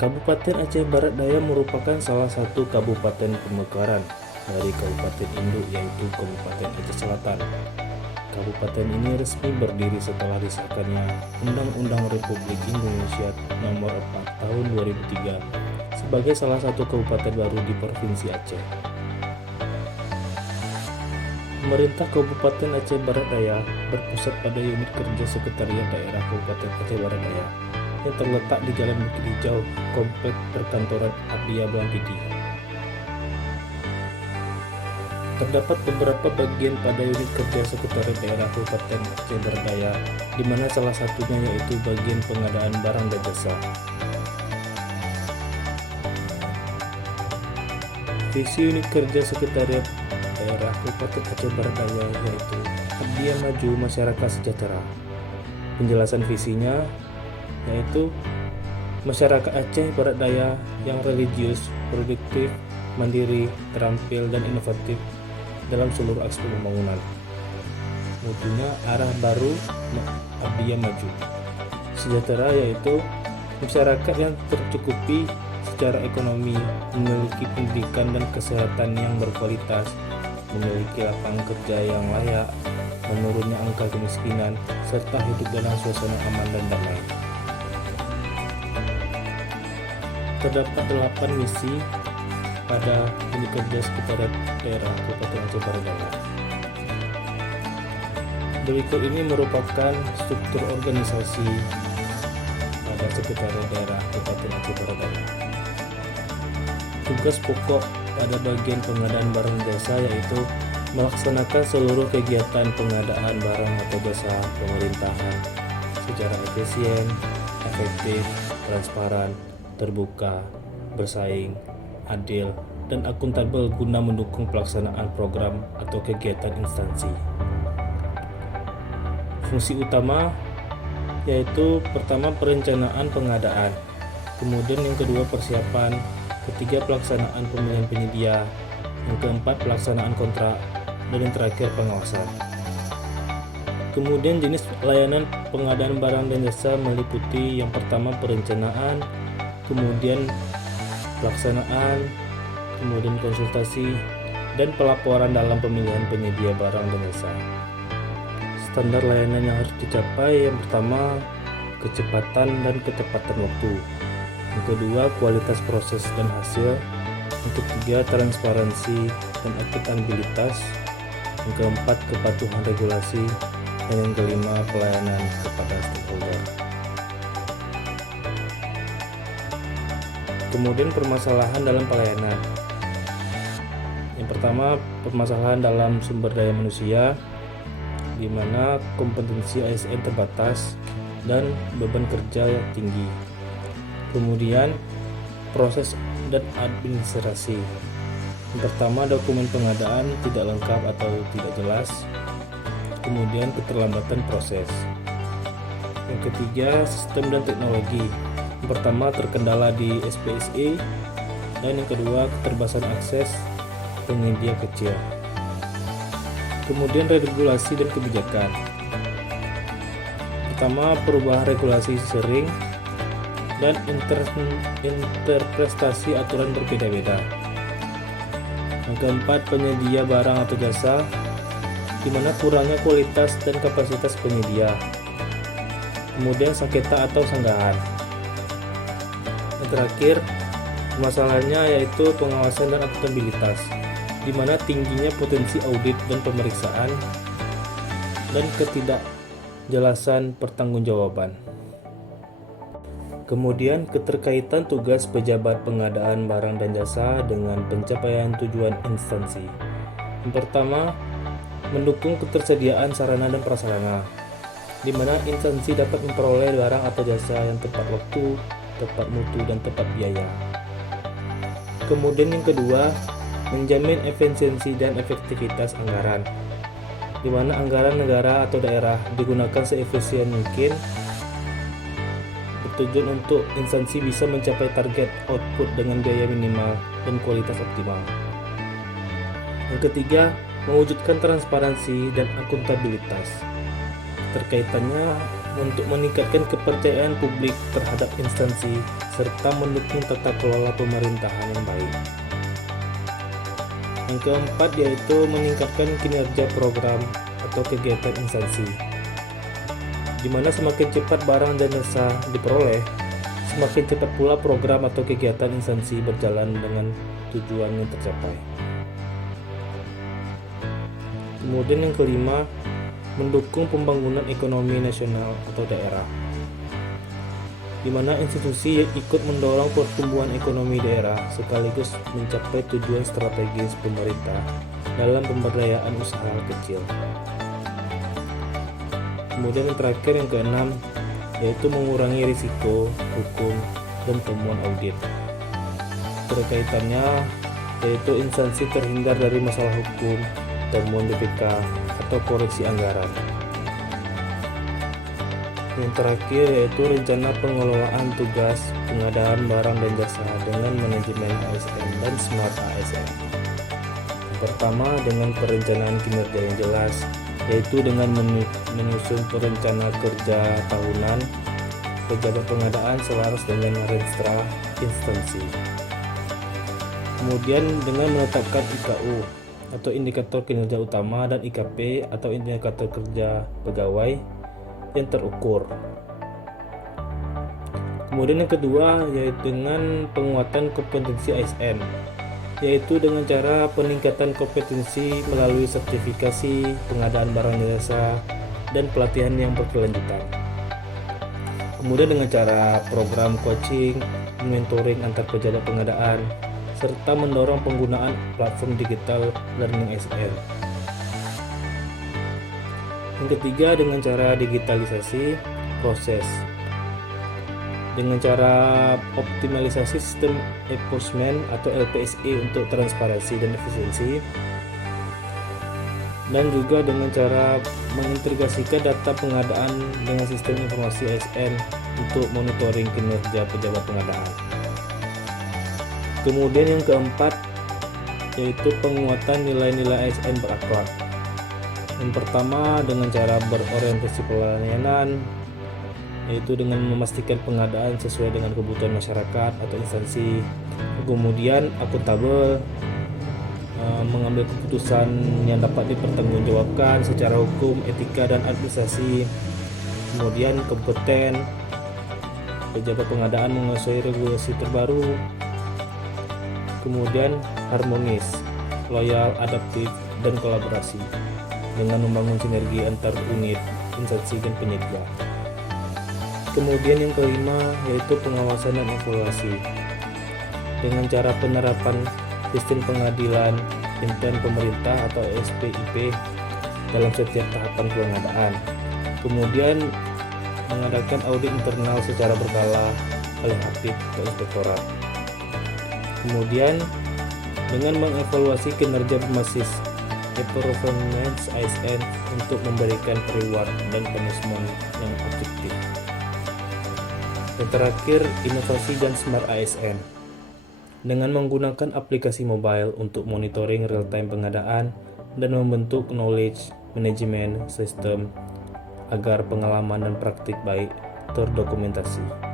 Kabupaten Aceh Barat Daya merupakan salah satu kabupaten pemekaran dari Kabupaten Induk, yaitu Kabupaten Aceh Selatan. Kabupaten ini resmi berdiri setelah disahkannya Undang-Undang Republik Indonesia Nomor 4 Tahun 2003 sebagai salah satu kabupaten baru di Provinsi Aceh. Pemerintah Kabupaten Aceh Barat Daya berpusat pada unit kerja Sekretariat Daerah Kabupaten Aceh Barat Daya yang terletak di Jalan Bukit Hijau, Komplek Perkantoran Abdiya Blankidi. Terdapat beberapa bagian pada unit kerja Sekretariat Daerah Kabupaten Aceh Barat Daya, di mana salah satunya yaitu bagian pengadaan barang dan jasa. Visi unit kerja Sekretariat Daerah Kabupaten Aceh Barat Daya yaitu Abdiya Maju Masyarakat Sejahtera. Penjelasan visinya yaitu masyarakat Aceh Barat Daya yang religius, produktif, mandiri, terampil, dan inovatif dalam seluruh aspek pembangunan. Mutunya arah baru Abdiya Maju. Sejahtera yaitu masyarakat yang tercukupi secara ekonomi, memiliki pendidikan dan kesehatan yang berkualitas, memiliki lapangan kerja yang layak, menurunnya angka kemiskinan, serta hidup dalam suasana aman dan damai. Terdapat 8 misi pada unit kerja Sekretariat Daerah Kabupaten Aceh Barat Daya. Berikut ini merupakan struktur organisasi pada Sekretariat Daerah Kabupaten Aceh Barat Daya. Tugas pokok pada bagian pengadaan barang jasa yaitu melaksanakan seluruh kegiatan pengadaan barang atau jasa pemerintahan secara efisien, efektif, transparan, terbuka, bersaing, adil, dan akuntabel guna mendukung pelaksanaan program atau kegiatan instansi. Fungsi utama yaitu pertama perencanaan pengadaan, kemudian yang kedua persiapan, ketiga pelaksanaan pemilihan penyedia, yang keempat pelaksanaan kontrak, dan yang terakhir pengawasan. Kemudian jenis layanan pengadaan barang dan jasa meliputi yang pertama perencanaan, kemudian pelaksanaan, kemudian konsultasi, dan pelaporan dalam pemilihan penyedia barang dan jasa. Standar layanan yang harus dicapai yang pertama kecepatan dan ketepatan waktu, yang kedua kualitas proses dan hasil, yang ketiga transparansi dan akuntabilitas, yang keempat kepatuhan regulasi, dan yang kelima pelayanan kepada stakeholder. Kemudian permasalahan dalam pelayanan. Yang pertama permasalahan dalam sumber daya manusia, di mana kompetensi ASN terbatas dan beban kerja yang tinggi. Kemudian proses dan administrasi. Yang pertama dokumen pengadaan tidak lengkap atau tidak jelas. Kemudian keterlambatan proses. Yang ketiga sistem dan teknologi. Yang pertama terkendala di SPSE, dan yang kedua keterbatasan akses penyedia kecil. Kemudian regulasi dan kebijakan. Pertama perubahan regulasi sering dan interpretasi aturan berbeda-beda. Yang keempat penyedia barang atau jasa, di mana kurangnya kualitas dan kapasitas penyedia. Kemudian sengketa atau sanggahan. Yang terakhir, masalahnya yaitu pengawasan dan akuntabilitas, di mana tingginya potensi audit dan pemeriksaan dan ketidakjelasan pertanggungjawaban. Kemudian keterkaitan tugas pejabat pengadaan barang dan jasa dengan pencapaian tujuan instansi. Yang pertama, mendukung ketersediaan sarana dan prasarana, di mana instansi dapat memperoleh barang atau jasa yang tepat waktu, tepat mutu, dan tepat biaya. Kemudian yang kedua, menjamin efisiensi dan efektivitas anggaran, di mana anggaran negara atau daerah digunakan seefisien mungkin, bertujuan untuk instansi bisa mencapai target output dengan biaya minimal dan kualitas optimal. Yang ketiga, mewujudkan transparansi dan akuntabilitas. Terkaitannya untuk meningkatkan kepercayaan publik terhadap instansi serta mendukung tata kelola pemerintahan yang baik. Yang keempat yaitu meningkatkan kinerja program atau kegiatan instansi, di mana semakin cepat barang dan jasa diperoleh, semakin cepat pula program atau kegiatan instansi berjalan dengan tujuan yang tercapai. Kemudian yang kelima, mendukung pembangunan ekonomi nasional atau daerah, di mana institusi ikut mendorong pertumbuhan ekonomi daerah sekaligus mencapai tujuan strategis pemerintah dalam pemberdayaan usaha kecil. Kemudian yang terakhir yang keenam yaitu mengurangi risiko hukum dan temuan audit. Terkaitannya yaitu instansi terhindar dari masalah hukum, temuan BPK atau koreksi anggaran. Yang terakhir yaitu rencana pengelolaan tugas pengadaan barang dan jasa dengan manajemen ASN dan Smart ASN. Pertama, dengan perencanaan kinerja yang jelas, yaitu dengan menyusun perencana kerja tahunan pejabat pengadaan selaras dengan renstra instansi. Kemudian dengan menetapkan IKU atau indikator kinerja utama dan IKP atau indikator kerja pegawai yang terukur. Kemudian yang kedua yaitu dengan penguatan kompetensi ASN, yaitu dengan cara peningkatan kompetensi melalui sertifikasi, pengadaan barang dan jasa, dan pelatihan yang berkelanjutan. Kemudian dengan cara program coaching, mentoring antar pejabat pengadaan, serta mendorong penggunaan platform digital learning ASN. Yang ketiga dengan cara digitalisasi proses, dengan cara optimalisasi sistem enforcement atau LPSE untuk transparansi dan efisiensi, dan juga dengan cara mengintegrasikan data pengadaan dengan sistem informasi ASN untuk monitoring kinerja pejabat pengadaan. Kemudian yang keempat yaitu penguatan nilai-nilai ASN berakhlak. Yang pertama dengan cara berorientasi pelayanan, yaitu dengan memastikan pengadaan sesuai dengan kebutuhan masyarakat atau instansi. Kemudian akuntabel, mengambil keputusan yang dapat dipertanggungjawabkan secara hukum, etika, dan administrasi. Kemudian kompeten, pejabat pengadaan menguasai regulasi terbaru. Kemudian harmonis, loyal, adaptif, dan kolaborasi dengan membangun sinergi antar unit, instansi, dan penyedia. Kemudian yang kelima yaitu pengawasan dan evaluasi dengan cara penerapan sistem pengadilan intern pemerintah atau SPIP dalam setiap tahapan pengadaan. Kemudian mengadakan audit internal secara berkala oleh APIK atau inspektorat. Kemudian dengan mengevaluasi kinerja berbasis performance ASN untuk memberikan reward dan punishment yang objektif. Yang terakhir, inovasi dan Smart ASN dengan menggunakan aplikasi mobile untuk monitoring real-time pengadaan dan membentuk knowledge management system agar pengalaman dan praktik baik terdokumentasi.